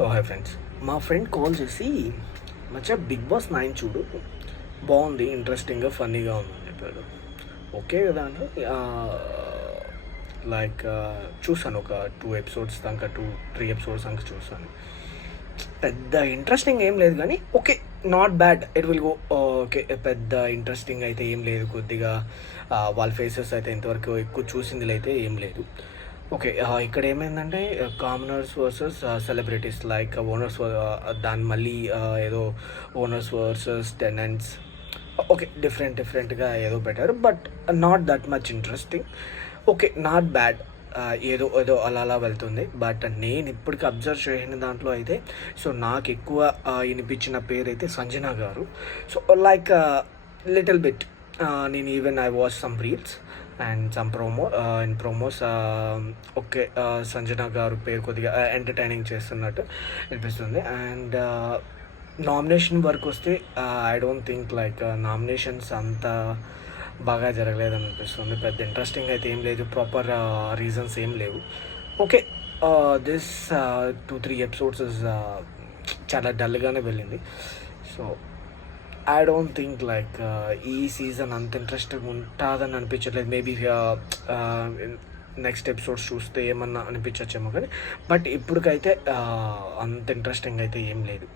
So hi friends, మా friend call చేసి మచ్చా big boss 9 చూడు, బాగుంది, ఇంట్రెస్టింగ్గా ఫన్నీగా ఉందని చెప్పాడు. ఓకే కదా అని లైక్ చూసాను. ఒక 2 ఎపిసోడ్స్ దాకా 2-3 ఎపిసోడ్స్ దాకా చూసాను. పెద్ద ఇంట్రెస్టింగ్ ఏం లేదు కానీ okay, not bad, it will go. Okay, పెద్ద ఇంట్రెస్టింగ్ అయితే ఏం లేదు. కొద్దిగా వాళ్ళ ఫేసెస్ అయితే ఇంతవరకు ఎక్కువ చూసింది అయితే ఏం లేదు. ఓకే, ఇక్కడ ఏమైందంటే commoners versus celebrities, like owners, దాని మళ్ళీ ఏదో ఓనర్స్ వర్సెస్ టెనెంట్స్. ఓకే, డిఫరెంట్గా ఏదో పెట్టారు, but not that much interesting. Okay, not bad. ఏదో ఏదో అలా వెళ్తుంది. బట్ నేను ఇప్పటికి అబ్జర్వ్ చేసిన దాంట్లో అయితే, సో నాకు ఎక్కువ వినిపించిన పేరు అయితే సంజన గారు. సో లైక్ లిటిల్ బిట్, నేను even I watch some reels and some promos. Okay, Sanjana గారు పేరు కొద్దిగా ఎంటర్టైనింగ్ చేస్తున్నట్టు అనిపిస్తుంది. అండ్ నామినేషన్ వరకు వస్తే I don't think like nominations అంత బాగా జరగలేదని అనిపిస్తుంది. పెద్ద ఇంట్రెస్టింగ్ అయితే ఏం లేదు, ప్రాపర్ రీజన్స్ ఏం లేవు. ఓకే, దిస్ 2-3 ఎపిసోడ్స్ చాలా డల్గానే వెళ్ళింది. So I don't think like ఈ సీజన్ అంత ఇంట్రెస్టింగ్ ఉంటుందని అనిపించట్లేదు. మేబీ నెక్స్ట్ ఎపిసోడ్స్ చూస్తే ఏమన్నా అనిపించచ్చేమో కానీ, బట్ ఇప్పటికైతే అంత ఇంట్రెస్టింగ్ అయితే ఏం లేదు.